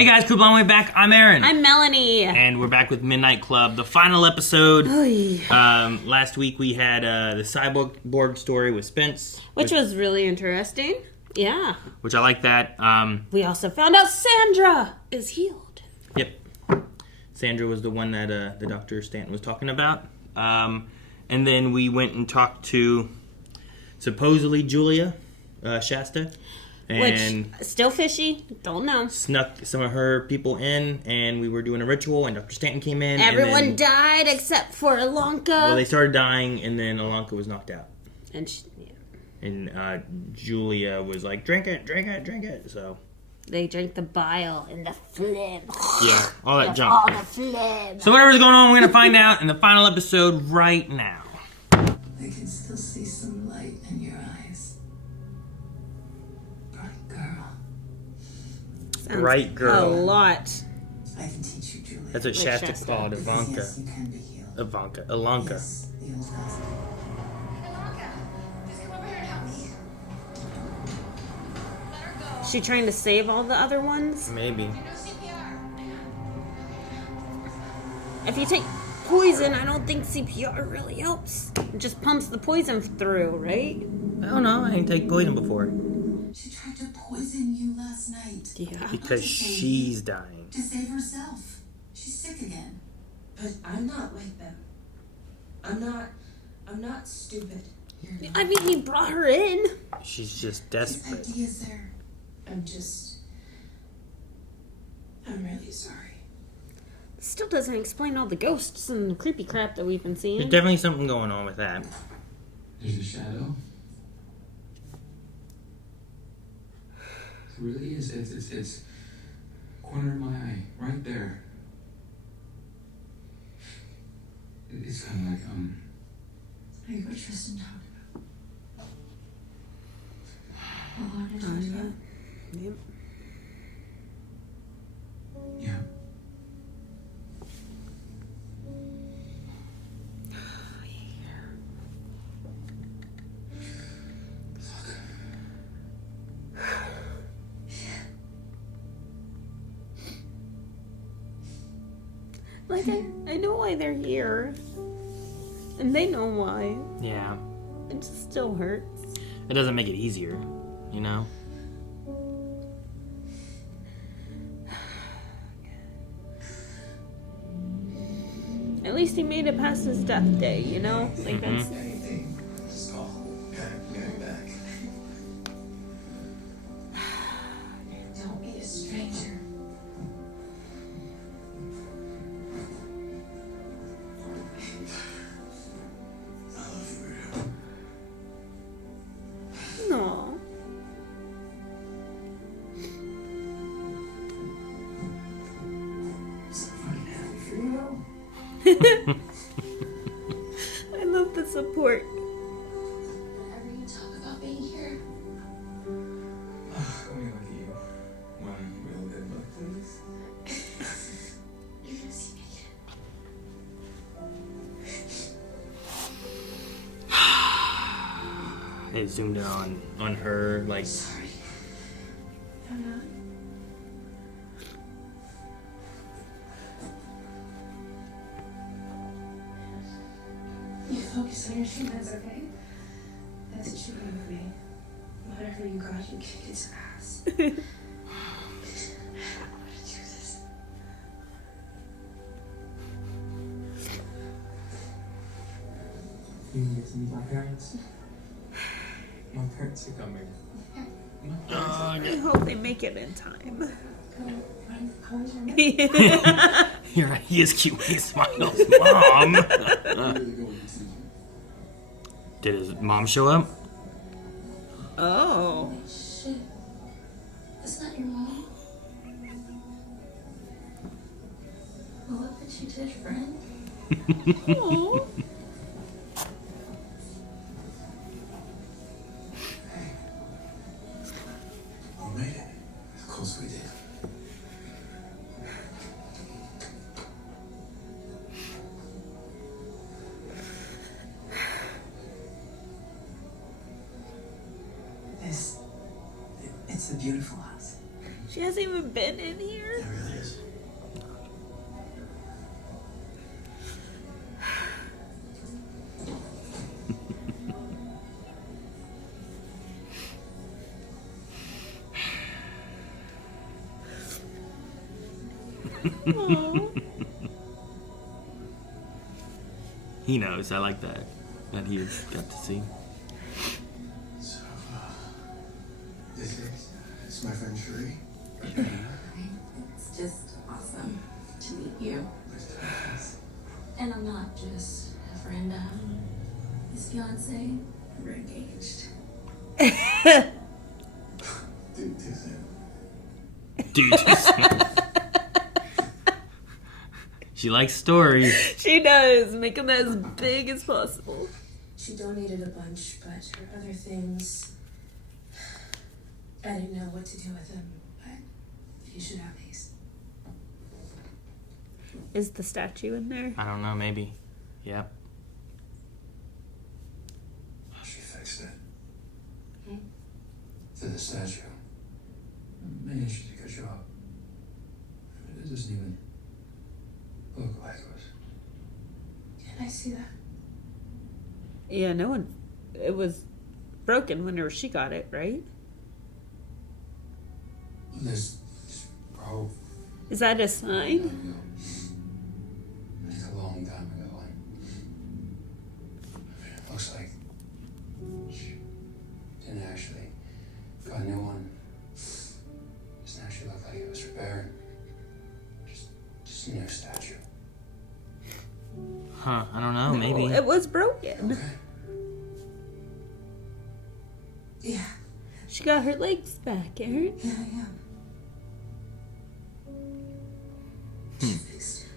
Hey guys, Cool Blonde Way back. I'm Aaron. I'm Melanie. And we're back with Midnight Club, the final episode. Oy. Last week we had the cyborg story with Spence. Which was really interesting. Yeah. Which I like that. We also found out Sandra is healed. Yep. Sandra was the one that the Dr. Stanton was talking about. And then we went and talked to supposedly Julia Shasta. And which, still fishy. Don't know. Snuck some of her people in, and we were doing a ritual, and Dr. Stanton came in. Everyone died except for Alanka. Well, they started dying, and then Alanka was knocked out. And Julia was like, drink it, drink it, drink it. So they drank the bile and the phlegm. Yeah, all that junk. All the phlegm. So whatever's going on, we're going to find out in the final episode right now. I can still see some light in your eyes. Bright girl. Bright girl. A lot. I can teach you, Julia. That's what Shasta called Ivanka. Yes, you can be healed. Alanka. Yes, the old house. Is she trying to save all the other ones? Maybe. If you take poison, I don't think CPR really helps. It just pumps the poison through, right? I don't know. I ain't take poison before. She tried to poison you last night. Yeah. Because she's dying. To save herself. She's sick again. But I'm not like them. I'm not stupid. I mean, he brought her in. She's just This desperate. idea's there. I'm really sorry. Still doesn't explain all the ghosts and the creepy crap that we've been seeing. There's definitely something going on with that. There's a shadow. It really is. It's corner of my eye, right there. It's kind of like Are you what Tristan talked about? What did talked about? Yep. yeah. Like, I know why they're here. And they know why. Yeah. It just still hurts. It doesn't make it easier, you know? At least he made it past his death day, you know? Like, that's... Anything. Just call. Okay, I'm getting back. Don't be a stranger. I love you, Marietta. No. So fucking happy for you, though. I love the support. Whenever you talk about being here, Let me look at you. One real good look, please. you're gonna see me again. It zoomed in on her, like... Sorry. I'm not. You focus on your treatments, okay? That's what you do with me. Whatever you got, you kick its ass. I don't want to do this. You can get to meet my parents. My parents are coming. I hope they make it in time. How was your mom? You're right, he is cute when he smiles. Mom! Did his mom show up? Oh. Shit. That's not your mom. Well, look what you did, friend. Oh. We made it. Of course we did. It's a beautiful house. She hasn't even been in here. It He knows. I like that he got to see. So, it's my friend Sheree. It's just awesome to meet you. And I'm not just a friend, his fiance. We're engaged. Dude, too soon. Dude. She likes stories. She does. Make them as big as possible. She donated a bunch, but her other things, I didn't know what to do with them, but you should have these. Is the statue in there? I don't know, maybe. Yep. She fixed it. To the statue. Man, she did a good job. It doesn't even look like it was. Can I see that? Yeah, no one. It was broken whenever she got it, right? This broke. Is that a sign? It's a long time ago. It looks like she didn't actually got a new one. Doesn't actually look like it was repaired. Just a new statue. Huh, I don't know, No, maybe. it was broken. Okay. Yeah, She got her legs back, Aaron. yeah, I am. She fixed it.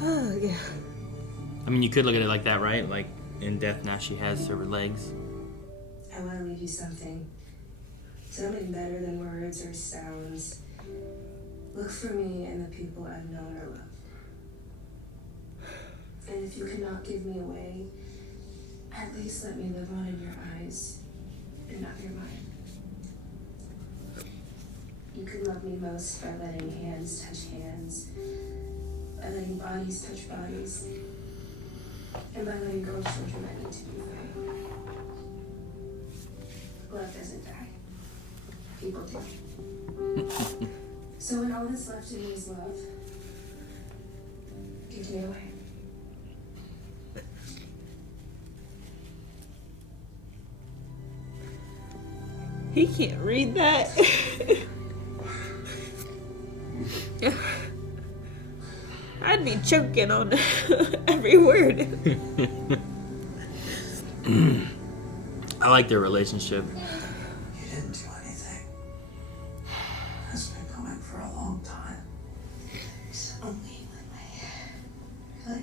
Oh, yeah. I mean, you could look at it like that, right? Like, in death now she has her legs. I want to leave you something. Something better than words or sounds. Look for me and the people I've known or loved. And if you cannot give me away, at least let me live on in your eyes and not your mind. You can love me most by letting hands touch hands, by letting bodies touch bodies, and by letting go of children that need to be free. Love doesn't die. People do. So when all that's left in me is love, give me away. He can't read that. I'd be choking on every word. I like their relationship. You didn't do anything. It's been coming for a long time. It's only one way. Really?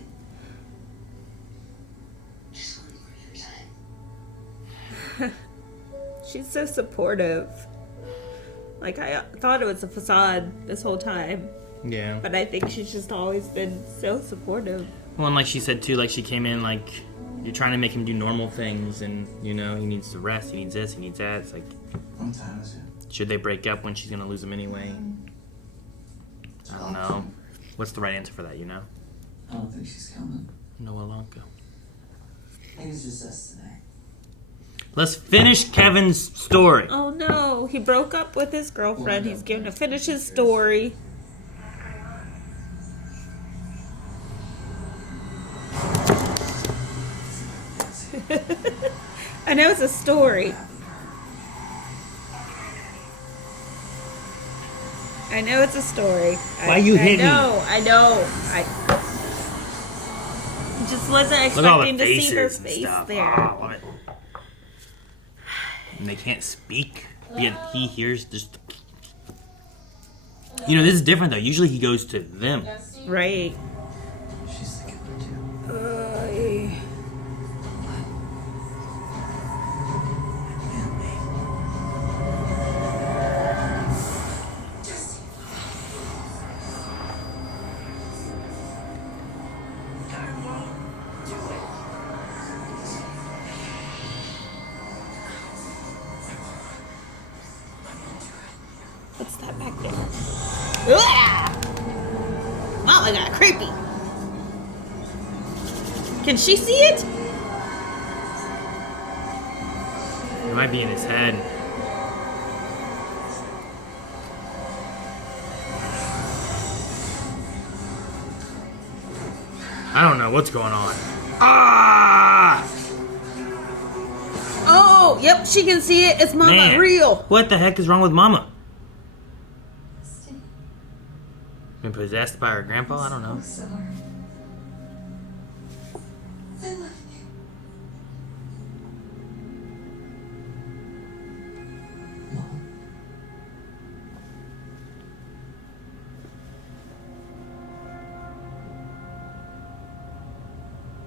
Just one more at a time. She's so supportive. Like, I thought it was a facade this whole time. Yeah. But I think she's just always been so supportive. Well, and like she said too, like she came in like, you're trying to make him do normal things, and you know he needs to rest, he needs this, he needs that. It's like, What time is it? should they break up when she's gonna lose him anyway? I don't know. What's the right answer for that? You know? I don't think she's coming. Noah Lonka. I think it's just us today. Let's finish Kevin's story. Oh no, he broke up with his girlfriend. He's going to finish his story. I know it's a story. I know it's a story. Why you hitting me? I know. I just wasn't Look at all the expecting to see her faces and face stuff. there. Oh, I love it. And they can't speak. Yet he hears just. You know, this is different though. Usually he goes to them. Right. She's the killer too. And me. What's that back there? Ah! Mama got creepy. Can she see it? It might be in his head. I don't know what's going on. Ah! Oh, yep, she can see it. It's Mama Man, real. what the heck is wrong with Mama? Stanton, Been possessed by her grandpa? I don't know. I'm so sorry. I love you. Mom.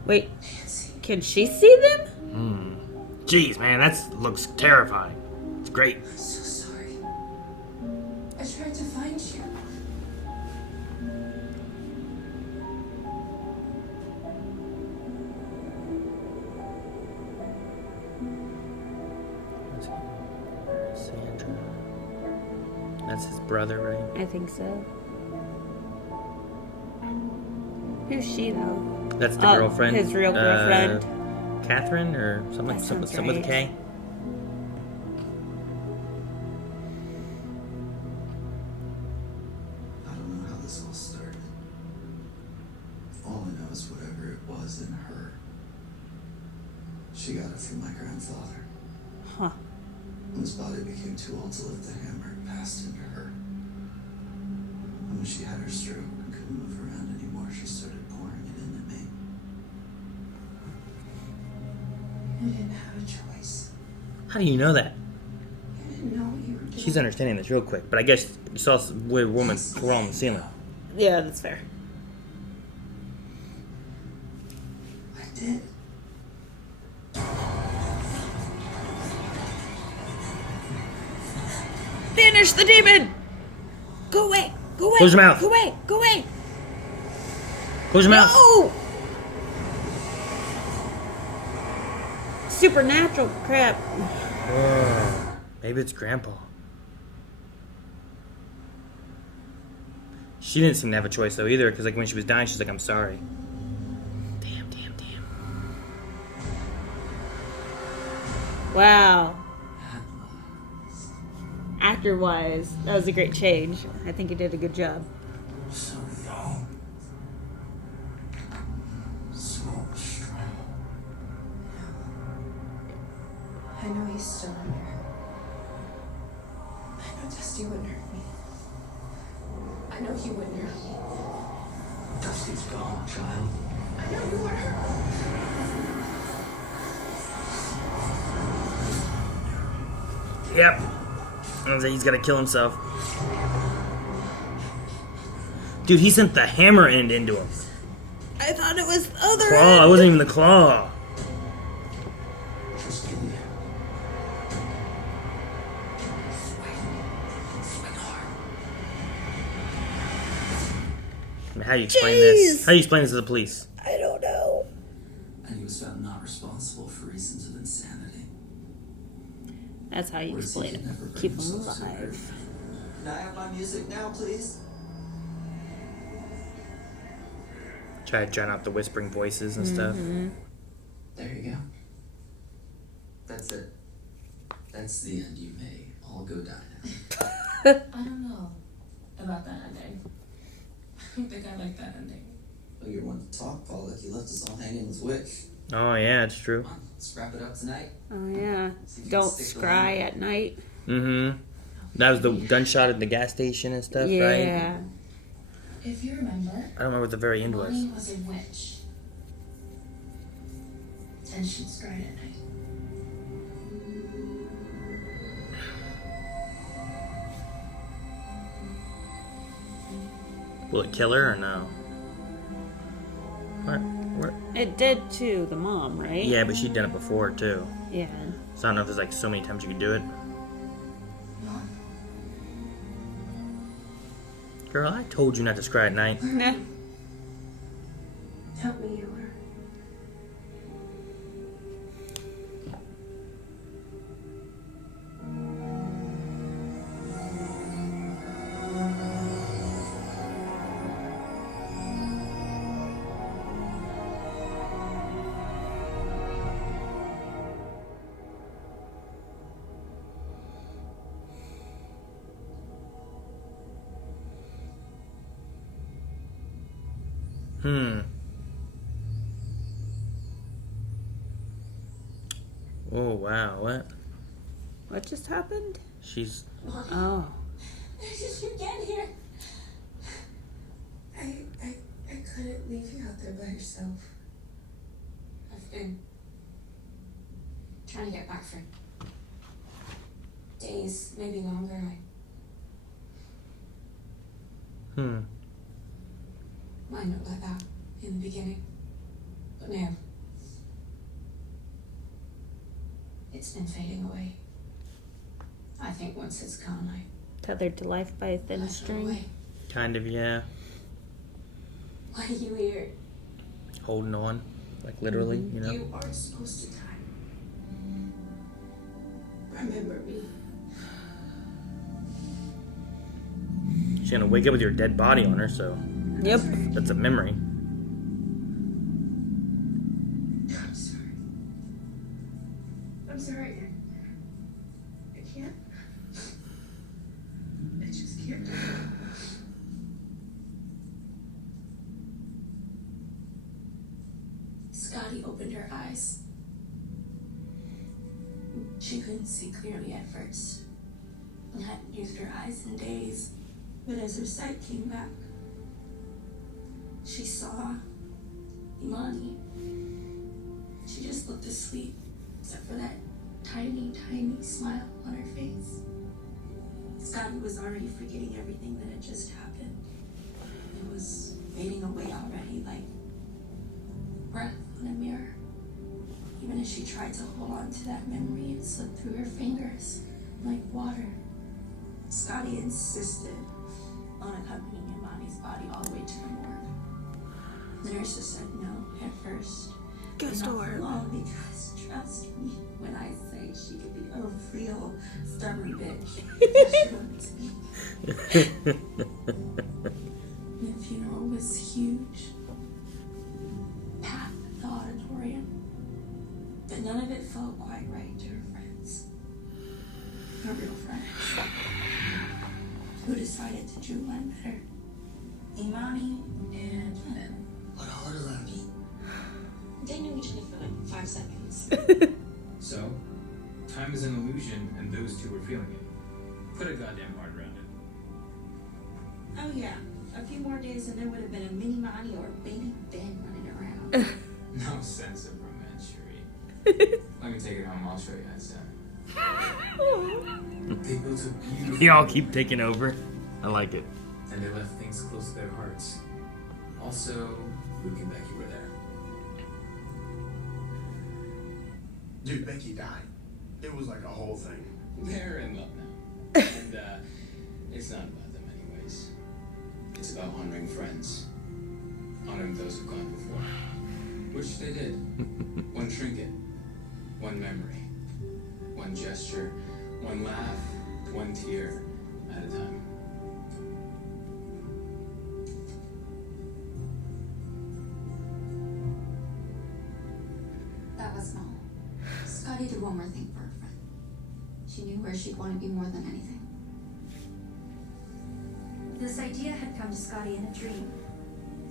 Wait, Nancy. can she see them? Jeez, man, that looks terrifying. It's great. I'm so sorry. I tried to find you. Sandra. That's his brother, right? I think so. Who's she, though? That's the Oh, girlfriend. his real girlfriend. Catherine or something, That something, sounds something with a right. K. I don't know how this all started. All I know is whatever it was in her, she got it from my grandfather. Huh. When his body became too old to lift the hammer, it passed into her. And when she had her stroke and couldn't move around anymore, she started pouring it into me. You didn't have a choice. How do you know that? You didn't know what you were doing. She's understanding this real quick, but I guess you saw a weird woman crawl on the ceiling. Yeah, that's fair. I did. Banish the demon! Go away! Go away! Close your mouth. Go away! Go away! Close your mouth. No! Supernatural crap. Maybe it's Grandpa. She didn't seem to have a choice though either, because like when she was dying, she's like, "I'm sorry." Damn. Wow. Actor-wise, that was a great change. I think he did a good job. So young. So strong. I know he's still in there. I know Dusty wouldn't hurt me. I know he wouldn't hurt me. Dusty's gone, child. I know you were hurt. Yep. He's gotta kill himself. Dude, he sent the hammer end into him. I thought it was the other Claw. It end. wasn't even the claw. Just kidding you. Swing hard. I mean, how do you explain this? Jeez. How do you explain this to the police? I don't know. And he was found not responsible for reasons of insanity. That's how you Or is he explain never it. bring Keep him himself so very alive. far? Can I have my music now, please? Try to drown out the whispering voices and stuff. There you go. That's it. That's the end you may all go die now. I don't know about that ending. I don't think I like that ending. Well, you're one to talk, Paul, like you left us all hanging with Wick. Oh yeah, it's true. Come on, let's wrap it up tonight. Oh yeah. See if you Don't can stick scry around. at night. Mm-hmm. That was the gunshot at the gas station and stuff, right? Yeah. If you remember, I don't remember what the very end was. Melanie was a witch. And she'd scry at night. Will it kill her or no? Where? It did too, the mom, right? Yeah, but she'd done it before too. Yeah. So I don't know if there's like so many times you could do it. Mom? Girl, I told you not to scry at night. Nah. Help me, Eeyore. Oh, wow. What? What just happened? She's... Oh. There's just you get here. I couldn't leave you out there by yourself. I've been trying to get back for days, maybe longer. Might not like that in the beginning, but now it's been fading away. I think once it's gone, Tethered to life by a thin I fell string. away. Kind of, yeah. Why are you here? Holding on. Like, literally, you know? You aren't supposed to die. Remember me. She's gonna wake up with your dead body on her, so... Yep. That's a memory. I'm sorry. I'm sorry. I can't. I just can't do it. Scotty opened her eyes. She couldn't see clearly at first and hadn't used her eyes in days. But as her sight came back, she saw Imani. She just looked asleep, except for that tiny, tiny smile on her face. Scotty was already forgetting everything that had just happened. It was fading away already, like breath on a mirror. Even as she tried to hold on to that memory, it slipped through her fingers like water. Scotty insisted on accompanying Imani's body all the way to the morgue. The nurses said no at first. Ghost Not for orb. long, because trust me when I say she could be a real stubborn bitch. She wanted to be. The funeral was huge. Packed the auditorium. But none of it felt quite right to her friends. Her real friends. Who decided to do one better. Imani and Flanagan. What all does that mean? They knew each other for like 5 seconds. So, time is an illusion, and those two were feeling it. Put a goddamn heart around it. Oh yeah, a few more days and there would have been a mini Mani or a baby Ben running around. No sense of romance, Cherie. Let me take it home. I'll show you how it's done. They built a beautiful... Y'all keep taking over. I like it. And they left things close to their hearts. Also, Luke and Becky were there. Dude, Becky died. It was like a whole thing. They're in love now. And, it's not about them anyways. It's about honoring friends. Honoring those who've gone before. Which they did. One trinket. One memory. One gesture. One laugh. One tear at a time. That wasn't all. Scotty did one more thing for her friend. She knew where she'd want to be more than anything. This idea had come to Scotty in a dream,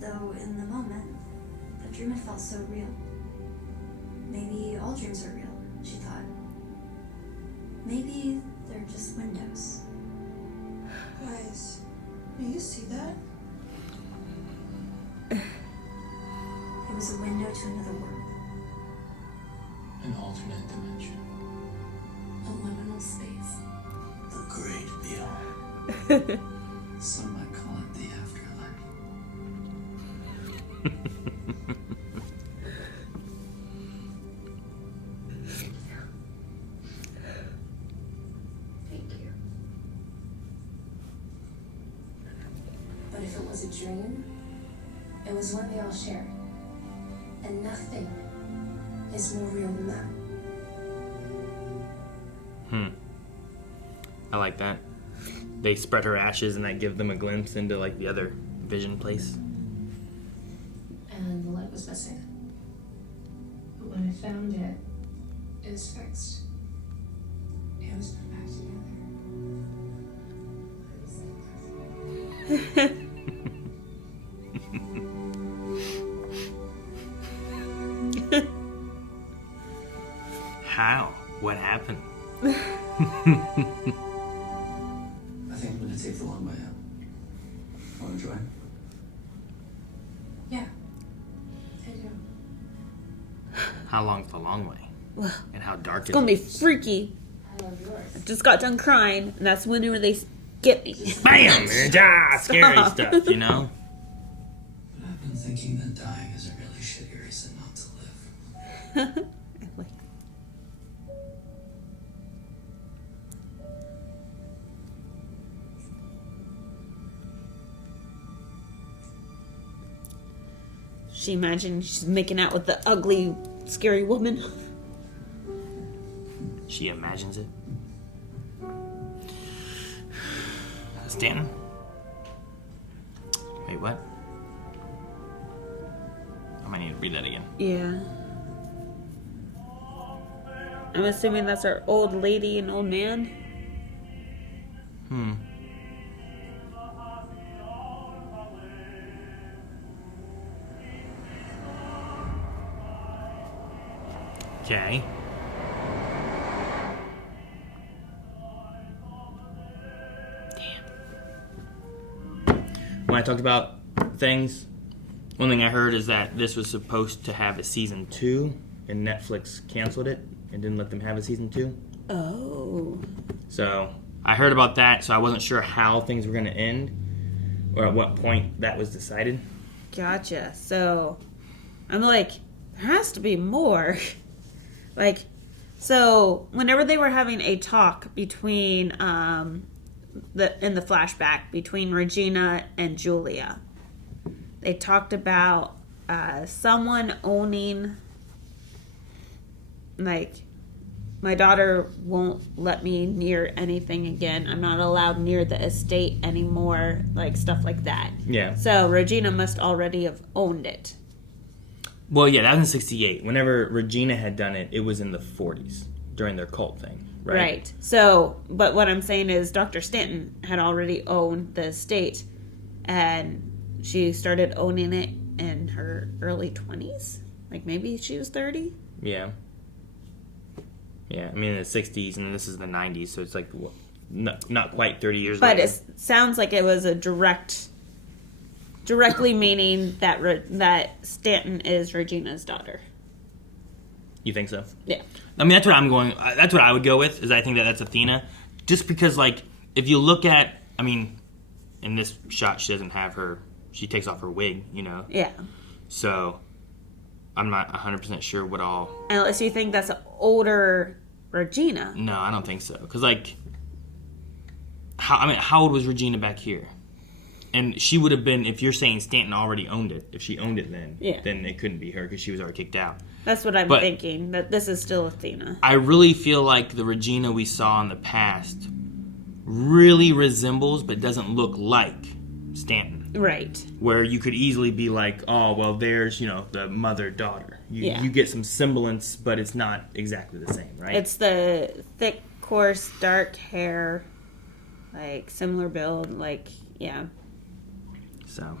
though in the moment, the dream had felt so real. Maybe all dreams are real, she thought. Maybe they're just windows. Guys, do you see that? It was a window to another world. An alternate dimension. A liminal space. The great beyond. Some might call it the afterlife. Thank you. But if it was a dream, it was one they all shared. And nothing is more real than that. I like that. They spread her ashes and that give them a glimpse into like the other vision place. And the light was missing. But when I found it, it was fixed. It was put back together. How? think I'm gonna take the long way out. Wanna join? Yeah. I do. How long's the long way? And how dark It's is gonna be it? freaky. I love yours. I just got done crying, and that's whenever they get me. Bam! Scary Stop. stuff, you know? But I've been thinking that dying is a really shitty reason not to live. She imagine she's making out with the ugly, scary woman. She imagines it. Stanton? Wait, what? I might need to read that again. Yeah. I'm assuming that's our old lady and old man. Okay. When I talked about things, one thing I heard is that this was supposed to have a season 2, and Netflix canceled it and didn't let them have a season 2. Oh. So I heard about that, so I wasn't sure how things were going to end or at what point that was decided. Gotcha. So I'm like, there has to be more. Like, so whenever they were having a talk between in the flashback between Regina and Julia, they talked about someone owning, like, my daughter won't let me near anything again. I'm not allowed near the estate anymore, like stuff like that. Yeah. So Regina must already have owned it. Well, yeah, that was in 68. Whenever Regina had done it, it was in the 40s during their cult thing, right? Right. So, but what I'm saying is Dr. Stanton had already owned the estate, and she started owning it in her early 20s. Like maybe she was 30? Yeah. Yeah, I mean, in the 60s, and this is the 90s, so it's like not quite 30 years But later. it sounds like it was a directly meaning that that Stanton is Regina's daughter. You think so? Yeah. I mean, that's what I would go with, is I think that's Athena. Just because, like, if you look at, I mean, in this shot, she takes off her wig, you know? Yeah. So, I'm not 100% sure what all... Unless you think that's an older Regina. No, I don't think so. Because, like, how old was Regina back here? And she would have been, if you're saying Stanton already owned it, if she owned it then it couldn't be her because she was already kicked out. That's what I'm thinking, that this is still Athena. I really feel like the Regina we saw in the past really resembles, but doesn't look like Stanton. Right. Where you could easily be like, oh, well, there's, the mother-daughter. You get some semblance, but it's not exactly the same, right? It's the thick, coarse, dark hair, like, similar build, like, yeah. So,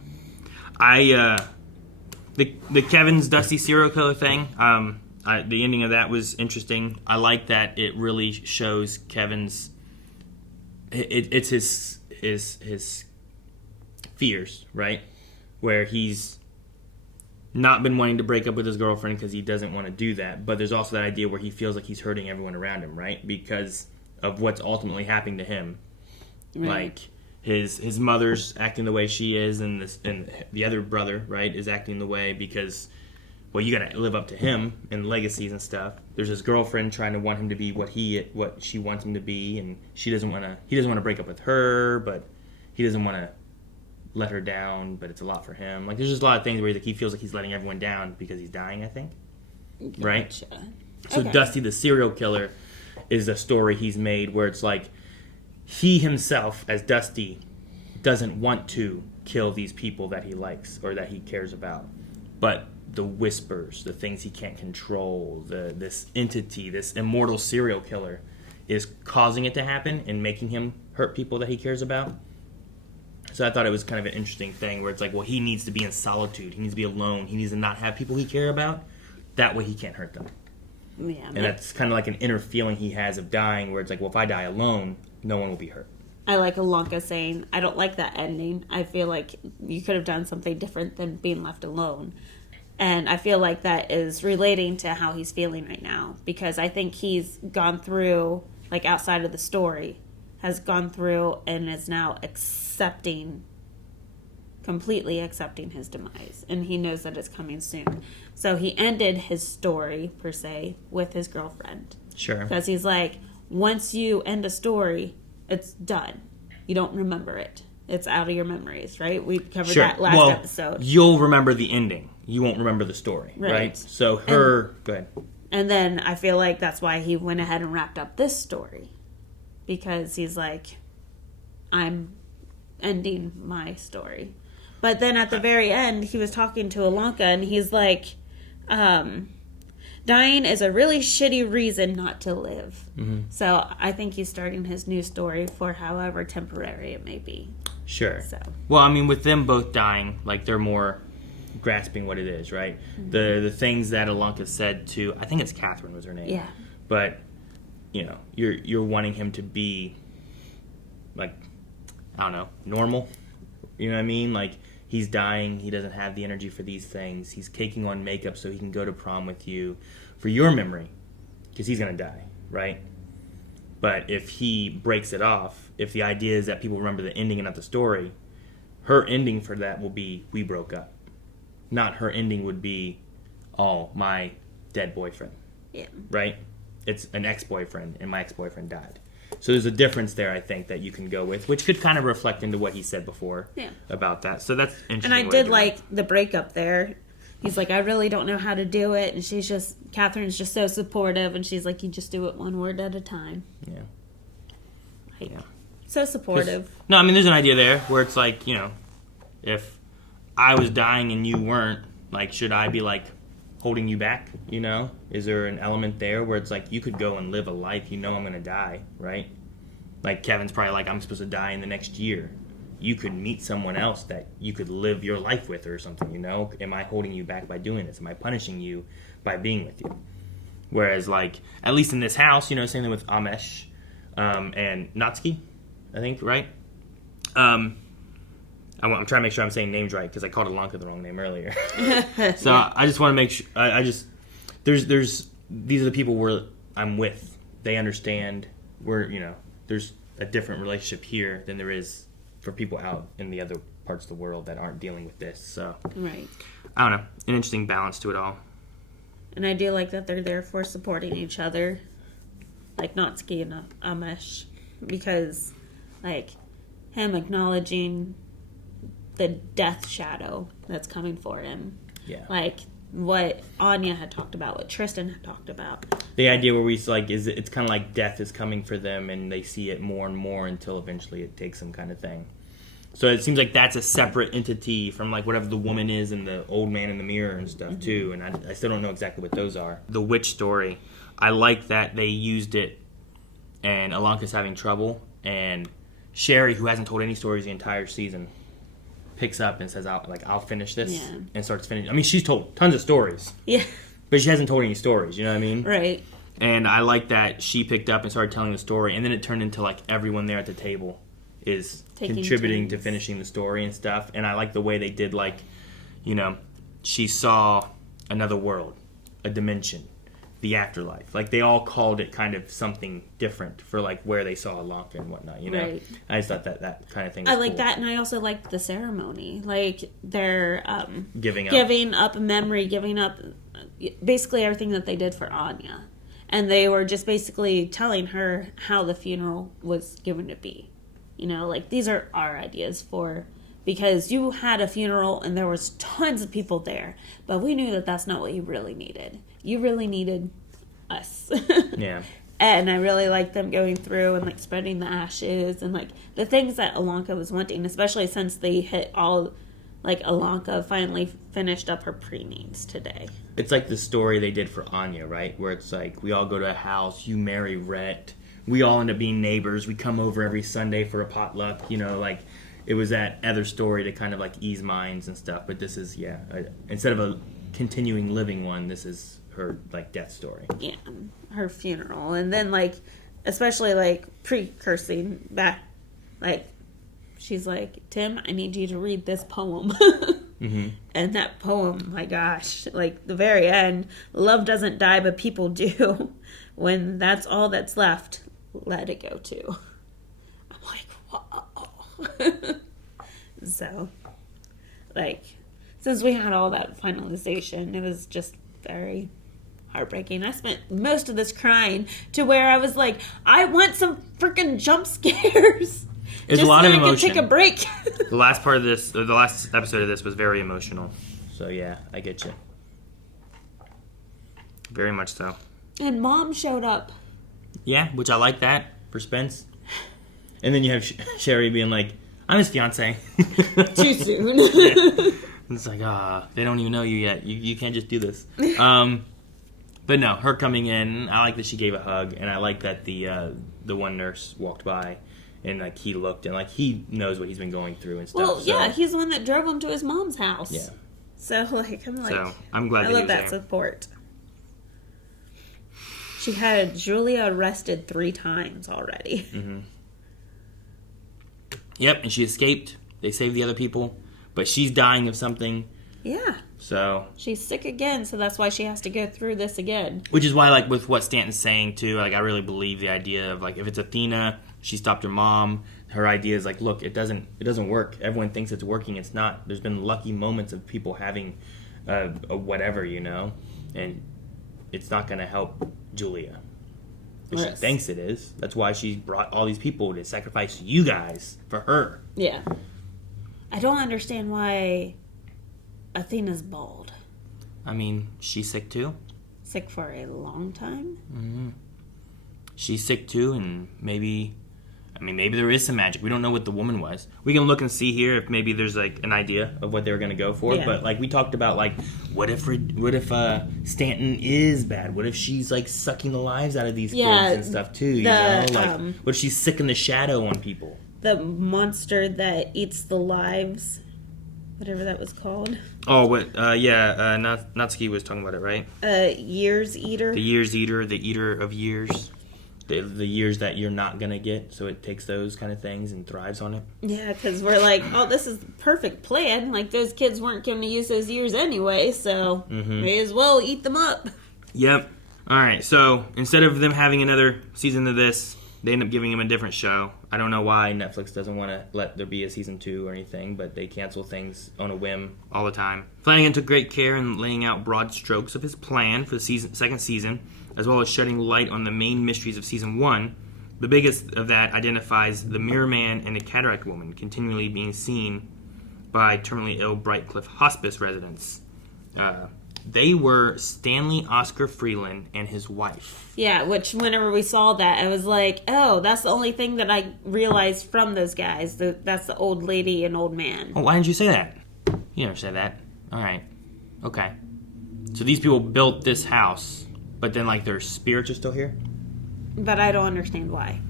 the Kevin's Dusty serial killer thing, the ending of that was interesting. I like that it really shows Kevin's, it's his fears, right? Where he's not been wanting to break up with his girlfriend because he doesn't want to do that, but there's also that idea where he feels like he's hurting everyone around him, right? Because of what's ultimately happening to him. Right. Like, his mother's acting the way she is, and the other brother, right, is acting the way because, well, you gotta live up to him and legacies and stuff. There's his girlfriend trying to want him to be what she wants him to be, and he doesn't want to break up with her, but he doesn't want to let her down, but it's a lot for him. Like, there's just a lot of things where he feels like he's letting everyone down because he's dying, I think. Gotcha. Right? So Okay. Dusty the serial killer is a story he's made where it's like he himself, as Dusty, doesn't want to kill these people that he likes or that he cares about. But the whispers, the things he can't control, this entity, this immortal serial killer is causing it to happen and making him hurt people that he cares about. So I thought it was kind of an interesting thing where it's like, well, he needs to be in solitude. He needs to be alone. He needs to not have people he care about. That way he can't hurt them. Yeah, and that's kind of like an inner feeling he has of dying, where it's like, well, if I die alone, no one will be hurt. I like Alonka saying, I don't like that ending. I feel like you could have done something different than being left alone. And I feel like that is relating to how he's feeling right now. Because I think he's gone through, like outside of the story, has gone through and is now completely accepting his demise. And he knows that it's coming soon. So he ended his story, per se, with his girlfriend. Sure. Because he's like, once you end a story, it's done. You don't remember it. It's out of your memories, right? We covered that last episode. You'll remember the ending. You won't remember the story, right? So go ahead. And then I feel like that's why he went ahead and wrapped up this story. Because he's like, I'm ending my story. But then at the very end, he was talking to Alonka, and he's like, dying is a really shitty reason not to live. Mm-hmm. So I think he's starting his new story for however temporary it may be. Sure. So. Well, I mean, with them both dying, like, they're more grasping what it is, right? Mm-hmm. The things that Alonka said to, I think it's Catherine was her name. Yeah. But, you know, you're wanting him to be, like, I don't know, normal. You know what I mean? Like, he's dying. He doesn't have the energy for these things. He's caking on makeup so he can go to prom with you for your memory, because he's going to die, right? But if he breaks it off, if the idea is that people remember the ending and not the story, her ending for that will be, we broke up. Not her ending would be, oh, my dead boyfriend. Yeah. Right? It's an ex-boyfriend, and my ex-boyfriend died. So there's a difference there, I think, that you can go with, which could kind of reflect into what he said before about that. So that's interesting. And I did like the breakup there. He's like, I really don't know how to do it. And Catherine's just so supportive. And she's like, you just do it one word at a time. Yeah. Like, so supportive. No, I mean, there's an idea there where it's like, you know, if I was dying and you weren't, like, should I be, like, holding you back, you know? Is there an element there where it's like, you could go and live a life, you know I'm going to die, right? Like, Kevin's probably like, I'm supposed to die in the next year. You could meet someone else that you could live your life with or something, you know? Am I holding you back by doing this? Am I punishing you by being with you? Whereas, like, at least in this house, you know, same thing with Amesh and Natsuki, I think, right? I'm trying to make sure I'm saying names right because I called Alonka the wrong name earlier. So I just want to make sure. These are the people I'm with. They understand. There's a different relationship here than there is for people out in the other parts of the world that aren't dealing with this. So right. I don't know. An interesting balance to it all. And I do like that they're there for supporting each other, like Natsuki and Amesh, because like him acknowledging the death shadow that's coming for him. Yeah. Like what Anya had talked about, what Tristan had talked about. The idea where it's kind of like death is coming for them and they see it more and more until eventually it takes them kind of thing. So it seems like that's a separate entity from like whatever the woman is and the old man in the mirror and stuff too. And I still don't know exactly what those are. The witch story, I like that they used it and Alonka's having trouble and Sherry, who hasn't told any stories the entire season, picks up and says, I'll finish this and starts finishing. I mean, she's told tons of stories. Yeah. But she hasn't told any stories, you know what I mean? Right. And I like that she picked up and started telling the story, and then it turned into, like, everyone there at the table is contributing to finishing the story and stuff. And I like the way they did, like, you know, she saw another world, a dimension, the afterlife. Like, they all called it kind of something different for, like, where they saw Alonka and whatnot, you know? Right. I just thought that kind of thing was I like cool. that, and I also liked the ceremony. Like, they're giving up memory, giving up basically everything that they did for Anya. And they were just basically telling her how the funeral was given to be. You know, like, these are our ideas for... Because you had a funeral and there was tons of people there. But we knew that that's not what you really needed. You really needed us. Yeah. And I really liked them going through and, like, spreading the ashes and, like, the things that Alonka was wanting, especially since they hit all, like, Alonka finally finished up her pre-needs today. It's like the story they did for Anya, right? Where it's like, we all go to a house, you marry Rhett, we all end up being neighbors, we come over every Sunday for a potluck, you know, like, it was that other story to kind of, like, ease minds and stuff. But this is, instead of a continuing living one, this is her like death story. Yeah, her funeral, and then like, especially like precursing back, like, she's like, Tim, I need you to read this poem. Mm-hmm. And that poem, my gosh, like the very end, love doesn't die, but people do. When that's all that's left, let it go too. I'm like, whoa. So, like, since we had all that finalization, it was just very heartbreaking. I spent most of this crying to where I was like, I want some freaking jump scares. There's just a lot so of I emotion. can take a break. The last part of this, or the last episode of this, was very emotional. So yeah, I get you. Very much so. And Mom showed up. Yeah, which I like that for Spence. And then you have Sherry being like, I'm his fiance. Too soon. Yeah. It's like, they don't even know you yet. You can't just do this. But no, her coming in, I like that she gave a hug, and I like that the one nurse walked by, and like he looked, and like he knows what he's been going through and stuff. Well, yeah, he's the one that drove him to his mom's house. Yeah. So like, I'm glad I that he love was that there. support. She had Julia arrested 3 times already. Mm-hmm. Yep, and she escaped. They saved the other people, but she's dying of something. Yeah. So she's sick again, so that's why she has to go through this again. Which is why, like, with what Stanton's saying, too, like, I really believe the idea of, like, if it's Athena, she stopped her mom, her idea is, like, look, it doesn't work. Everyone thinks it's working. It's not. There's been lucky moments of people having a whatever, you know, and it's not going to help Julia. But she thinks it is. That's why she brought all these people to sacrifice you guys for her. Yeah. I don't understand why Athena's bald. I mean, she's sick too. Sick for a long time? Mm-hmm. She's sick too, and maybe there is some magic. We don't know what the woman was. We can look and see here if maybe there's like an idea of what they were going to go for. Yeah. But like we talked about, like what if Stanton is bad? What if she's like sucking the lives out of these kids and stuff too? You know, like what if she's sick in the shadow on people? The monster that eats the lives, whatever that was called. Oh, what? Natsuki was talking about it, right? Years Eater. The Years Eater, the Eater of Years. The years that you're not going to get, so it takes those kind of things and thrives on it. Yeah, because we're like, oh, this is the perfect plan. Like, those kids weren't going to use those years anyway, so may as well eat them up. Yep. All right, so instead of them having another season of this, they end up giving him a different show. I don't know why Netflix doesn't want to let there be a season 2 or anything, but they cancel things on a whim all the time. Flanagan took great care in laying out broad strokes of his plan for the second season, as well as shedding light on the main mysteries of season 1. The biggest of that identifies the Mirror Man and the Cataract Woman continually being seen by terminally ill Brightcliff Hospice residents. They were Stanley Oscar Freeland and his wife. Yeah, which whenever we saw that, I was like, oh, that's the only thing that I realized from those guys. That's the old lady and old man. Oh, why didn't you say that? You never said that. All right. Okay. So these people built this house, but then, like, their spirits are still here? But I don't understand why.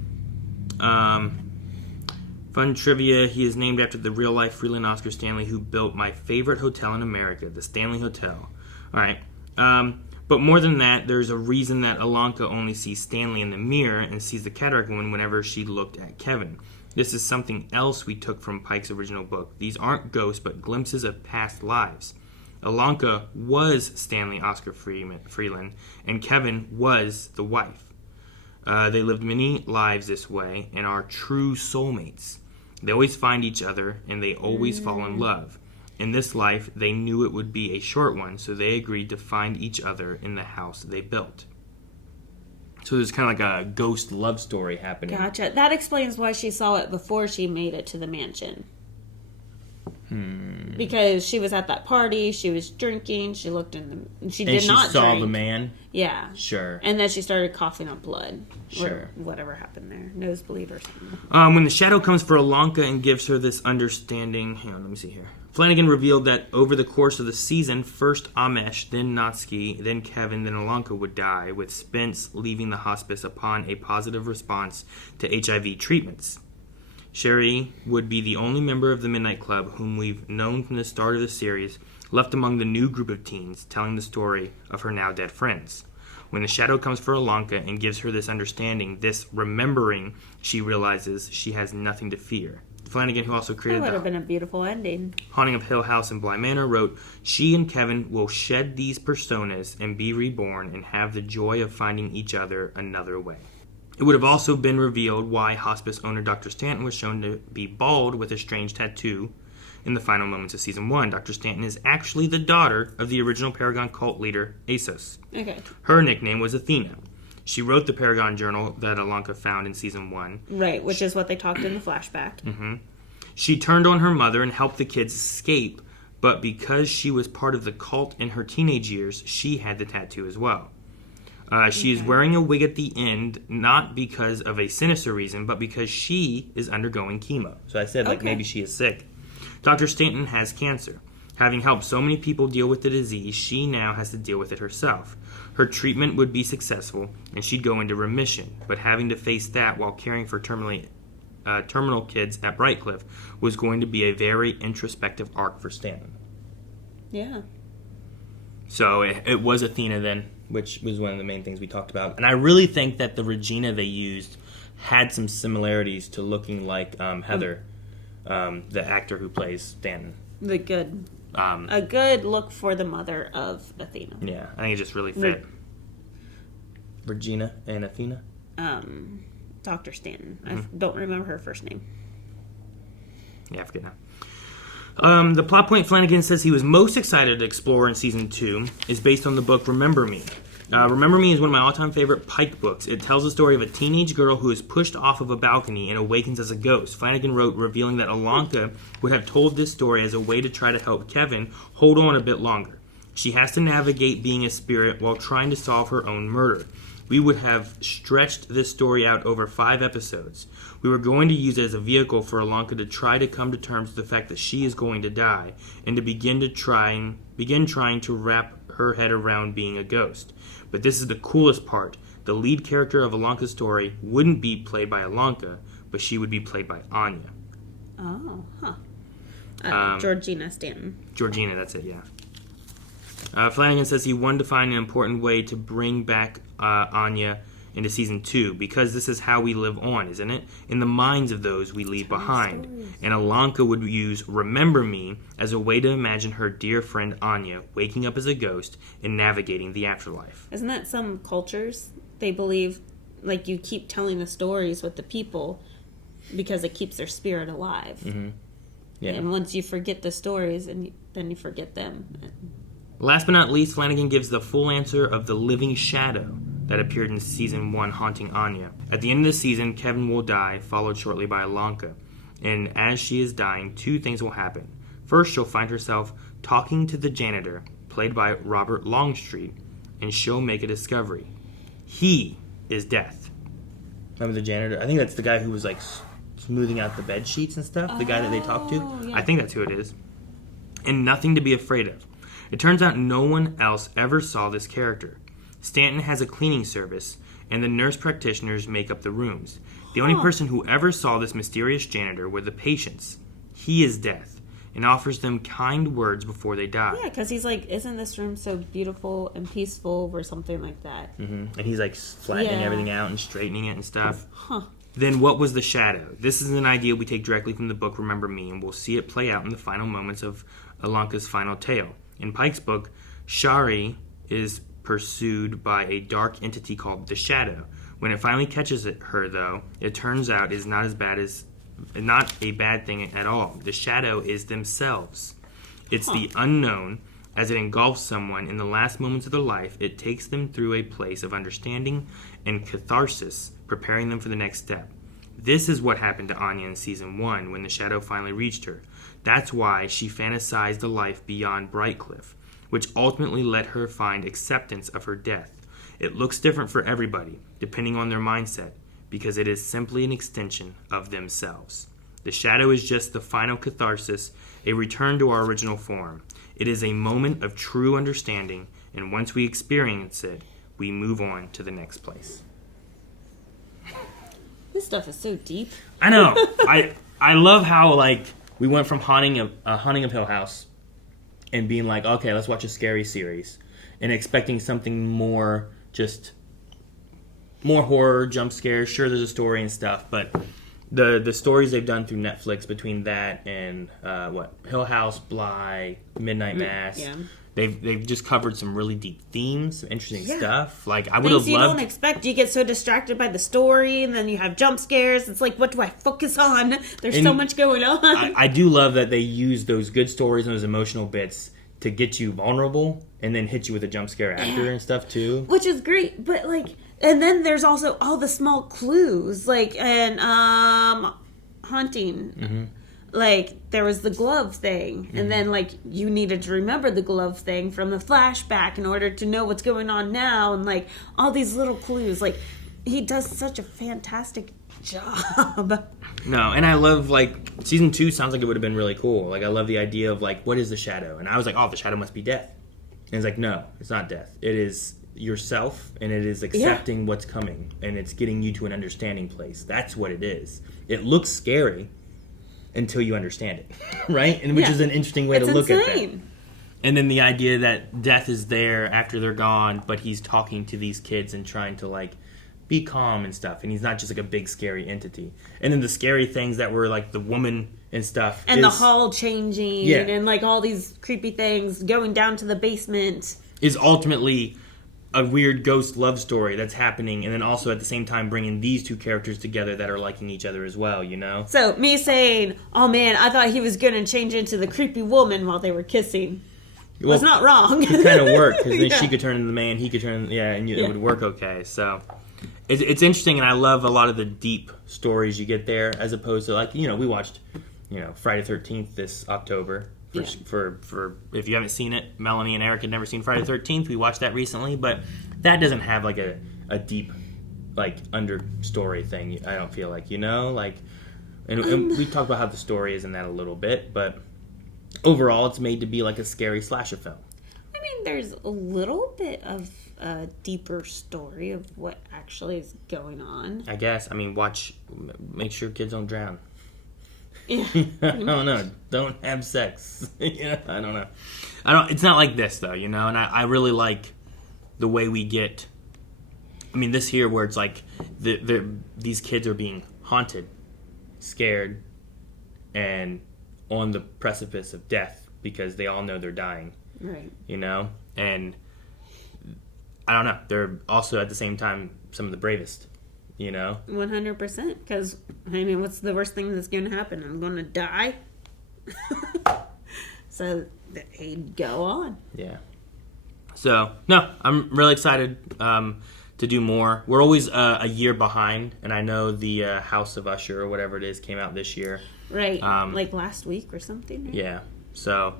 Fun trivia, he is named after the real-life Freeland Oscar Stanley who built my favorite hotel in America, the Stanley Hotel. All right. But more than that, there's a reason that Alanka only sees Stanley in the mirror and sees the Cataract Woman whenever she looked at Kevin. This is something else we took from Pike's original book. These aren't ghosts, but glimpses of past lives. Alanka was Stanley Oscar Freeland, and Kevin was the wife. They lived many lives this way and are true soulmates. They always find each other, and they always fall in love. In this life, they knew it would be a short one, so they agreed to find each other in the house they built. So there's kind of like a ghost love story happening. Gotcha. That explains why she saw it before she made it to the mansion. Because she was at that party, she was drinking, she looked in the... She saw drink. The man? Yeah. Sure. And then she started coughing up blood. Sure. Or whatever happened there. Nosebleed or something. When the shadow comes for Alanka and gives her this understanding... Hang on, let me see here. Flanagan revealed that over the course of the season, first Amesh, then Natsuki, then Kevin, then Alanka would die, with Spence leaving the hospice upon a positive response to HIV treatments. Sherry would be the only member of the Midnight Club whom we've known from the start of the series left among the new group of teens, telling the story of her now dead friends. When the shadow comes for Ilonka and gives her this understanding, this remembering, she realizes she has nothing to fear. Flanagan, who also That created would have the been a beautiful ending. Haunting of Hill House and Bly Manor, wrote, "She and Kevin will shed these personas and be reborn and have the joy of finding each other another way." It would have also been revealed why hospice owner Dr. Stanton was shown to be bald with a strange tattoo in the final moments of Season 1. Dr. Stanton is actually the daughter of the original Paragon cult leader, Asos. Okay. Her nickname was Athena. She wrote the Paragon journal that Ilonka found in Season 1. Right, which is what they talked in the flashback. Mm-hmm. She turned on her mother and helped the kids escape, but because she was part of the cult in her teenage years, she had the tattoo as well. She is wearing a wig at the end, not because of a sinister reason, but because she is undergoing chemo. So I said, maybe she is sick. Dr. Stanton has cancer. Having helped so many people deal with the disease, she now has to deal with it herself. Her treatment would be successful, and she'd go into remission, but having to face that while caring for terminal kids at Brightcliff was going to be a very introspective arc for Stanton. Yeah. So it was Athena then, which was one of the main things we talked about. And I really think that the Regina they used had some similarities to looking like Heather, the actor who plays Stanton. A good look for the mother of Athena. Yeah, I think it just really fit. Regina and Athena? Dr. Stanton. I don't remember her first name. Yeah, I forget now. The plot point Flanagan says he was most excited to explore in Season 2 is based on the book Remember Me. Remember Me is one of my all-time favorite Pike books. It tells the story of a teenage girl who is pushed off of a balcony and awakens as a ghost. Flanagan wrote, revealing that Ilonka would have told this story as a way to try to help Kevin hold on a bit longer. She has to navigate being a spirit while trying to solve her own murder. We would have stretched this story out over 5 episodes. We were going to use it as a vehicle for Ilonka to try to come to terms with the fact that she is going to die, and to begin trying to wrap her head around being a ghost. But this is the coolest part. The lead character of Ilonka's story wouldn't be played by Ilonka, but she would be played by Anya. Oh, Georgina Stanton. Georgina, that's it, yeah. Flanagan says he wanted to find an important way to bring back Anya into Season 2, because this is how we live on, isn't it? In the minds of those we leave behind. And Ilonka would use Remember Me as a way to imagine her dear friend Anya waking up as a ghost and navigating the afterlife. Isn't that some cultures? They believe, like, you keep telling the stories with the people because it keeps their spirit alive. Mm-hmm. Yeah. And once you forget the stories, then you forget them. Last but not least, Flanagan gives the full answer of the living shadow that appeared in Season 1 haunting Anya. At the end of the season, Kevin will die, followed shortly by Ilonka. And as she is dying, 2 things will happen. First, she'll find herself talking to the janitor, played by Robert Longstreet, and she'll make a discovery. He is Death. Remember the janitor? I think that's the guy who was like smoothing out the bed sheets and stuff. The guy that they talked to. Yeah. I think that's who it is. And nothing to be afraid of. It turns out no one else ever saw this character. Stanton has a cleaning service, and the nurse practitioners make up the rooms. The only person who ever saw this mysterious janitor were the patients. He is Death, and offers them kind words before they die. Yeah, because he's like, isn't this room so beautiful and peaceful, or something like that. Mm-hmm. And he's like flattening everything out and straightening it and stuff. Huh. Then what was the shadow? This is an idea we take directly from the book Remember Me, and we'll see it play out in the final moments of Ilonka's final tale. In Pike's book, Shari is pursued by a dark entity called the Shadow. When it finally catches her, though, it turns out it's not a bad thing at all. The Shadow is themselves. It's the unknown. As it engulfs someone in the last moments of their life, it takes them through a place of understanding and catharsis, preparing them for the next step. This is what happened to Anya in Season 1 when the Shadow finally reached her. That's why she fantasized a life beyond Brightcliff, which ultimately let her find acceptance of her death. It looks different for everybody, depending on their mindset, because it is simply an extension of themselves. The Shadow is just the final catharsis, a return to our original form. It is a moment of true understanding, and once we experience it, we move on to the next place. This stuff is so deep. I know. I love how, like, we went from Haunting of Hill House and being like, okay, let's watch a scary series, and expecting something more, just more horror, jump scares. Sure, there's a story and stuff, but the stories they've done through Netflix between that and Hill House, Bly, Midnight Mass. Yeah. They've just covered some really deep themes, some interesting Yeah. stuff. Like I would have Things you loved. don't expect. You get so distracted by the story, and then you have jump scares. It's like, what do I focus on? There's so And much going on. I do love that they use those good stories and those emotional bits to get you vulnerable, and then hit you with a jump scare after and stuff too. Which is great, but like, and then there's also all the small clues, like, and haunting. Mm-hmm. Like, there was the glove thing, and then, like, you needed to remember the glove thing from the flashback in order to know what's going on now, and, like, all these little clues. Like, he does such a fantastic job. No, and I love, like, season 2 sounds like it would have been really cool. Like, I love the idea of, like, what is the shadow? And I was like, oh, the shadow must be death. And it's like, no, it's not death. It is yourself, and it is accepting what's coming, and it's getting you to an understanding place. That's what it is. It looks scary until you understand it, right? And which is an interesting way to look at that. And then the idea that death is there after they're gone, but he's talking to these kids and trying to, like, be calm and stuff, and he's not just like a big scary entity. And then the scary things that were like the woman and stuff, and the hall changing, and like all these creepy things going down to the basement, is ultimately a weird ghost love story that's happening, and then also at the same time bringing these two characters together that are liking each other as well, you know? So me saying, oh man, I thought he was gonna change into the creepy woman while they were kissing, was not wrong. It kind of worked, because then she could turn into the man, he could turn, and it would work okay. So it's interesting, and I love a lot of the deep stories you get there, as opposed to, like, we watched, Friday the 13th this October. For if you haven't seen it, Melanie and Eric had never seen Friday the 13th. We watched that recently, but that doesn't have like a deep, like, understory thing. I don't feel like, like, and we talked about how the story is in that a little bit, but overall, it's made to be like a scary slasher film. I mean, there's a little bit of a deeper story of what actually is going on. I guess. I mean, make sure kids don't drown. Yeah. I don't know. Don't have sex. I don't know. It's not like this though, and I really like the way we get. I mean, this here where it's like these kids are being haunted, scared, and on the precipice of death because they all know they're dying. Right. And I don't know. They're also at the same time some of the bravest. 100%. Because, I mean, what's the worst thing that's going to happen? I'm going to die. So they go on. Yeah. So no, I'm really excited to do more. We're always a year behind, and I know the House of Usher or whatever it is came out this year. Right. Like last week or something. Right? Yeah. So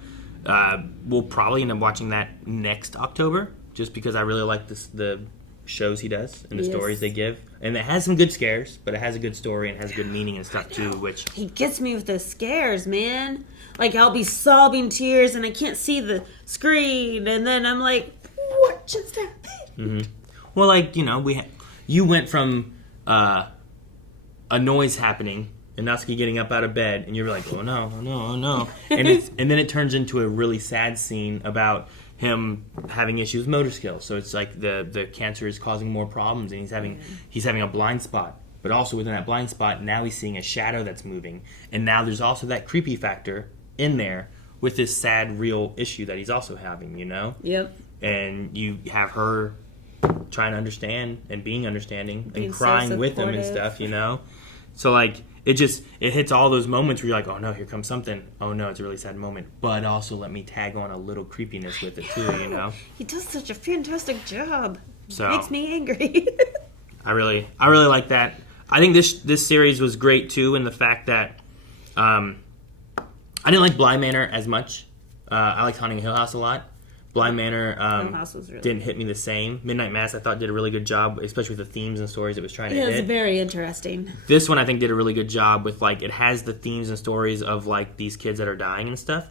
we'll probably end up watching that next October, just because I really like the shows he does and the stories they give, and it has some good scares, but it has a good story and has good meaning and stuff too. Which he gets me with the scares, man. Like, I'll be sobbing tears and I can't see the screen, and then I'm like, what just happened? Mm-hmm. Well, like, you went from a noise happening and Natsuki getting up out of bed, and you're like, oh no, and then it turns into a really sad scene about him having issues with motor skills. So it's like the cancer is causing more problems, and he's having a blind spot. But also within that blind spot, now he's seeing a shadow that's moving. And now there's also that creepy factor in there with this sad, real issue that he's also having, Yep. And you have her trying to understand and being understanding and so crying with him and stuff, So, like, it hits all those moments where you're like, oh no, here comes something. Oh no, it's a really sad moment. But also let me tag on a little creepiness with it too, He does such a fantastic job. So Makes me angry. I really like that. I think this series was great too, in the fact that I didn't like Bly Manor as much. I liked Haunting Hill House a lot. Bly Manor didn't hit me the same. Midnight Mass, I thought, did a really good job, especially with the themes and stories it was trying to hit. It was very interesting. This one, I think, did a really good job with, like, it has the themes and stories of, like, these kids that are dying and stuff,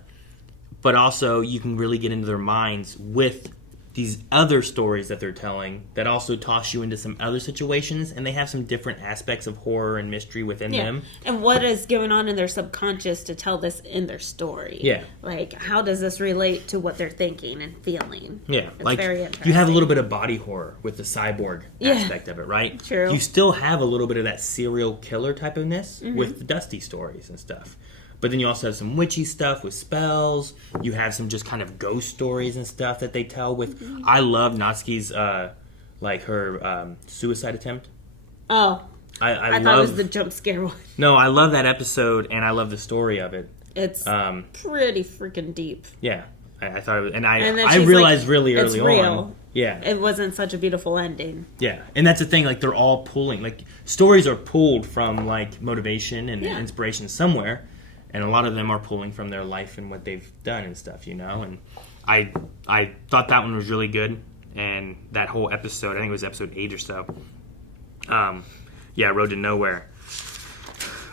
but also you can really get into their minds with these other stories that they're telling that also toss you into some other situations, and they have some different aspects of horror and mystery within them. And what is going on in their subconscious to tell this in their story? Yeah. Like, how does this relate to what they're thinking and feeling? Yeah, It's like very you interesting. have a little bit of body horror with the cyborg aspect of it, right? True. You still have a little bit of that serial killer type ofness with the Dusty stories and stuff. But then you also have some witchy stuff with spells. You have some just kind of ghost stories and stuff that they tell with. I love Natsuki's, like her suicide attempt. Oh, I thought love, it was the jump scare one. No, I love that episode, and I love the story of it. It's pretty freaking deep. Yeah, I thought it was, and then I she's realized like, really it's early real. on. Yeah, It wasn't such a beautiful ending. yeah, and that's the thing. Like they're all pulling. Like stories are pulled from like motivation and inspiration somewhere, and a lot of them are pulling from their life and what they've done and stuff. And I thought that one was really good, and that whole episode. I think it was episode 8 or so. Road to Nowhere.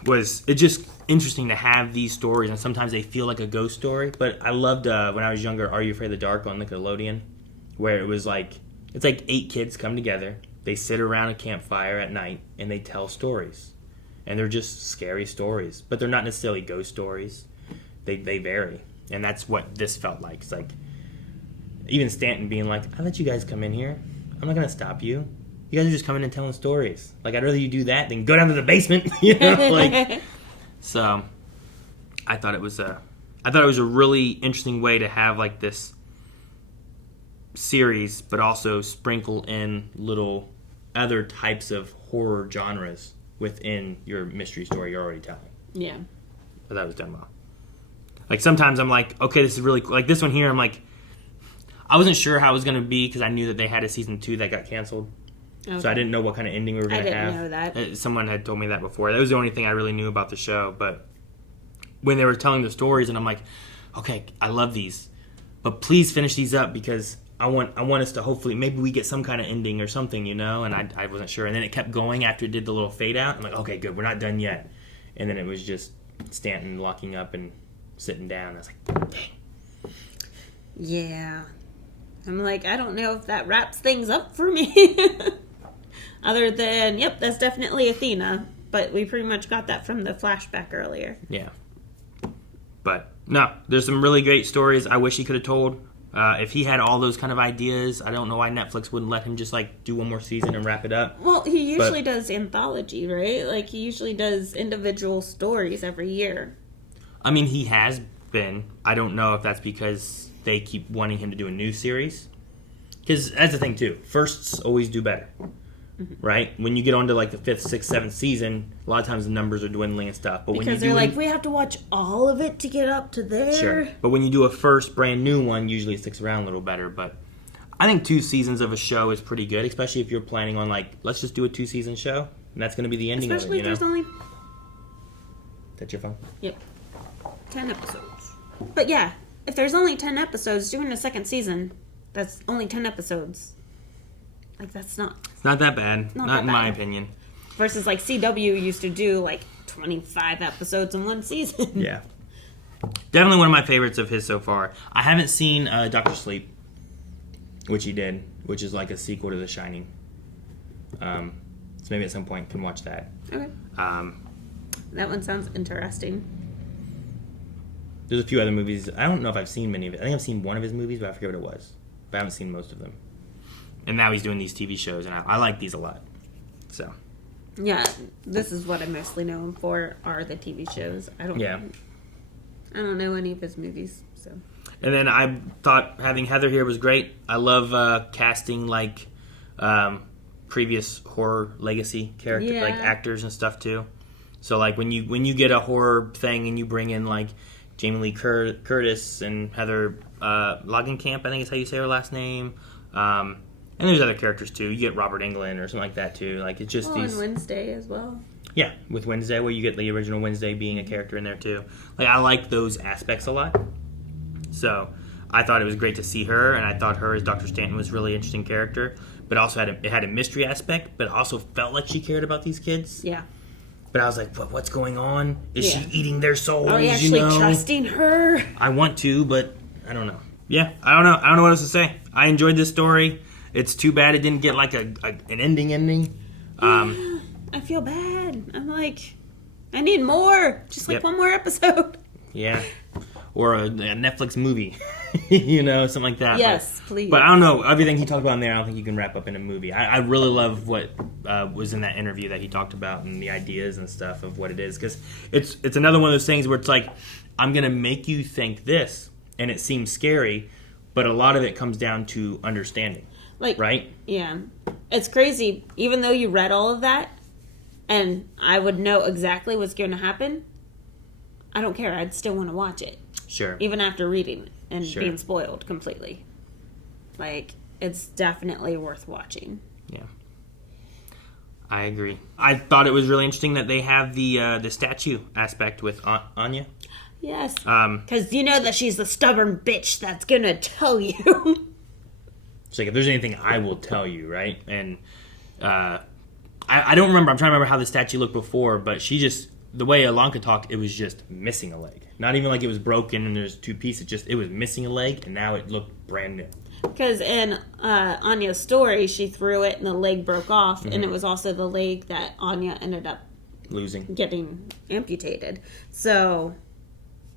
Was it just interesting to have these stories, and sometimes they feel like a ghost story. But I loved when I was younger, Are You Afraid of the Dark on Nickelodeon, where it was like it's like 8 kids come together, they sit around a campfire at night, and they tell stories, and they're just scary stories, but they're not necessarily ghost stories. They vary, and that's what this felt like. It's like even Stanton being like, "I let you guys come in here. I'm not gonna stop you. You guys are just coming and telling stories. Like, I'd rather you do that than go down to the basement." So I thought it was a really interesting way to have like this series, but also sprinkle in little other types of horror genres within your mystery story you're already telling. Yeah. But that was done well. Like sometimes I'm like, okay, this is really cool. Like this one here, I'm like, I wasn't sure how it was going to be because I knew that they had a season 2 that got canceled. Okay. So I didn't know what kind of ending we were going to have. I didn't know that. Someone had told me that before. That was the only thing I really knew about the show. But when they were telling the stories, and I'm like, okay, I love these, but please finish these up because I want us to hopefully maybe we get some kind of ending or something, And I wasn't sure. And then it kept going after it did the little fade out. I'm like, okay, good, we're not done yet. And then it was just Stanton locking up and sitting down. I was like, dang. Yeah. I'm like, I don't know if that wraps things up for me. Other than, yep, that's definitely Athena. But we pretty much got that from the flashback earlier. Yeah. But, no, there's some really great stories I wish he could have told. If he had all those kind of ideas, I don't know why Netflix wouldn't let him just, like, do one more season and wrap it up. Well, he usually does anthology, right? Like, he usually does individual stories every year. I mean, he has been. I don't know if that's because they keep wanting him to do a new series. Because that's the thing, too. Firsts always do better. Mm-hmm. Right? When you get on to like the 5th, 6th, 7th season, a lot of times the numbers are dwindling and stuff. But because they're like, we have to watch all of it to get up to there. Sure. But when you do a first brand new one, usually it sticks around a little better. But I think 2 seasons of a show is pretty good, especially if you're planning on like, let's just do a 2-season show. And that's going to be the ending especially of it, if there's only... That's your phone? Yep. 10 episodes. But yeah, if there's only 10 episodes, doing a 2nd season, that's only 10 episodes. Like, that's not... It's not that bad. Not in my opinion. Versus, like, CW used to do, like, 25 episodes in one season. Yeah. Definitely one of my favorites of his so far. I haven't seen Dr. Sleep, which he did, which is like a sequel to The Shining. So maybe at some point can watch that. Okay. That one sounds interesting. There's a few other movies. I don't know if I've seen many of it. I think I've seen one of his movies, but I forget what it was. But I haven't seen most of them. And now he's doing these TV shows, and I like these a lot. So, yeah, this is what I mostly know him for are the TV shows. I don't know any of his movies. So, and then I thought having Heather here was great. I love casting like previous horror legacy characters, like actors and stuff too. So like when you get a horror thing and you bring in like Jamie Lee Curtis and Heather Langenkamp, I think is how you say her last name. And there's other characters too. You get Robert Englund or something like that too. Like it's just these. And Wednesday as well. Yeah, with Wednesday, where you get the original Wednesday being a character in there too. Like I like those aspects a lot. So I thought it was great to see her, and I thought her as Dr. Stanton was a really interesting character. But also it had a mystery aspect, but also felt like she cared about these kids. Yeah. But I was like, what's going on? Is she eating their souls? Are you actually trusting her? I want to, but I don't know. yeah, I don't know what else to say. I enjoyed this story. It's too bad it didn't get like an ending. I feel bad. I'm like, I need more. Just like one more episode. Yeah. Or a Netflix movie. Something like that. Yes, please. But I don't know. Everything he talked about in there, I don't think you can wrap up in a movie. I really love what was in that interview that he talked about and the ideas and stuff of what it is. Because it's another one of those things where it's like, I'm going to make you think this, and it seems scary, but a lot of it comes down to understanding. Like, right? Yeah. It's crazy. Even though you read all of that, and I would know exactly what's going to happen, I don't care. I'd still want to watch it. Sure. Even after reading and being spoiled completely. Like, it's definitely worth watching. Yeah. I agree. I thought it was really interesting that they have the statue aspect with Anya. Yes. Because you know that she's the stubborn bitch that's going to tell you. It's like, if there's anything, I will tell you, right? And I don't remember. I'm trying to remember how the statue looked before, but she just, the way Alanka talked, it was just missing a leg. Not even like it was broken and there's two pieces. It was missing a leg, and now it looked brand new. Because in Anya's story, she threw it and the leg broke off, and it was also the leg that Anya ended up getting amputated. So,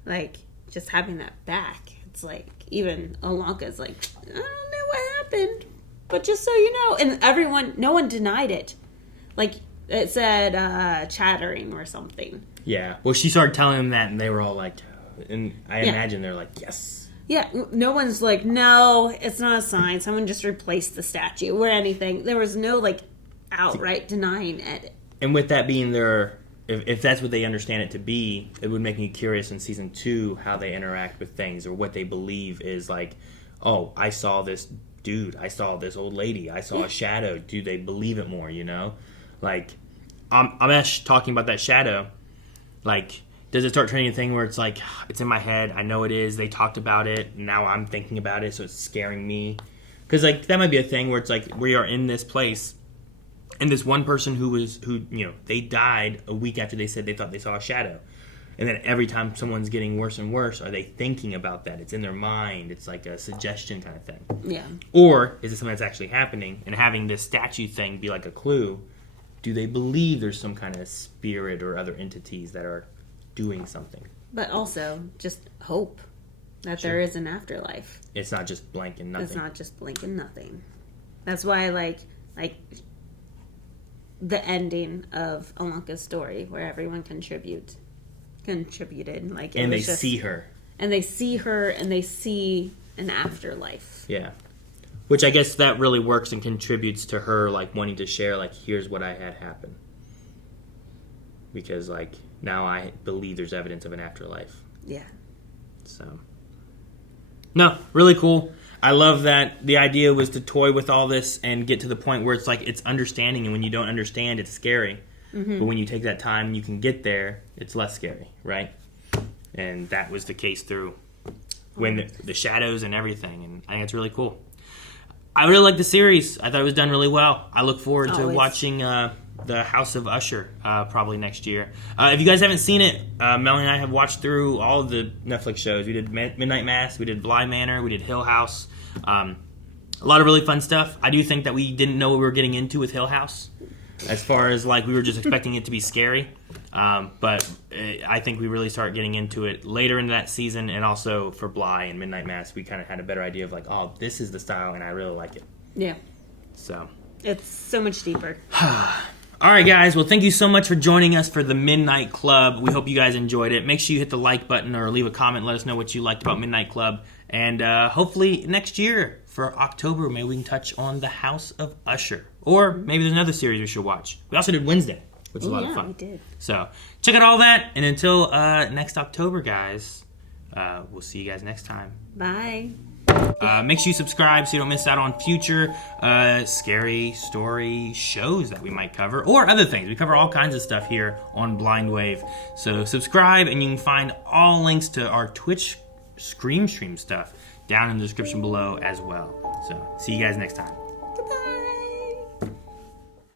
like, just having that back, it's like, even Alanka's like, I don't know what happened, but just so you know. And no one denied it. Like, it said chattering or something. Yeah. Well, she started telling them that, and they were all like, and I imagine they're like, yes. Yeah, no one's like, no, it's not a sign. Someone just replaced the statue or anything. There was no, like, outright denying it. And with that being if that's what they understand it to be, it would make me curious in season 2 how they interact with things, or what they believe is like, oh, I saw this dude, I saw this old lady, I saw a shadow. Do they believe it more, Like, Amesh talking about that shadow, like, does it start turning a thing where it's like, it's in my head, I know it is, they talked about it, now I'm thinking about it, so it's scaring me? Because, like, that might be a thing where it's like, we are in this place, and this one person who they died a week after they said they thought they saw a shadow. And then every time someone's getting worse and worse, are they thinking about that? It's in their mind. It's like a suggestion kind of thing. Yeah. Or is it something that's actually happening? And having this statue thing be like a clue, do they believe there's some kind of spirit or other entities that are doing something? But also, just hope that there is an afterlife. It's not just blank and nothing. It's not just blank and nothing. That's why I like the ending of Alanka's story, where everyone contributed. Like, and they see her. And they see her, and they see an afterlife. Yeah. Which I guess that really works and contributes to her, like, wanting to share, like, here's what I had happen. Because, like, now I believe there's evidence of an afterlife. Yeah. So. No, really cool. I love that the idea was to toy with all this and get to the point where it's like, it's understanding, and when you don't understand, it's scary. Mm-hmm. But when you take that time and you can get there, it's less scary, right? And that was the case through when the shadows and everything, and I think it's really cool. I really like the series. I thought it was done really well. I look forward to watching the House of Usher probably next year. If you guys haven't seen it, Melanie and I have watched through all of the Netflix shows. We did Midnight Mass, we did Bly Manor, we did Hill House. A lot of really fun stuff. I do think that we didn't know what we were getting into with Hill House. As far as, like, we were just expecting it to be scary. But I think we really started getting into it later in that season, and also for Bly and Midnight Mass, we kind of had a better idea of, like, oh, this is the style, and I really like it. Yeah. So. It's so much deeper. All right, guys. Well, thank you so much for joining us for the Midnight Club. We hope you guys enjoyed it. Make sure you hit the like button or leave a comment. Let us know what you liked about Midnight Club. And hopefully next year for October, maybe we can touch on the House of Usher. Or maybe there's another series we should watch. We also did Wednesday, which is a lot of fun. We did. So check out all that. And until next October, guys, we'll see you guys next time. Bye. Make sure you subscribe so you don't miss out on future scary story shows that we might cover, or other things. We cover all kinds of stuff here on Blind Wave. So subscribe, and you can find all links to our Twitch Scream Stream stuff down in the description below as well. So see you guys next time.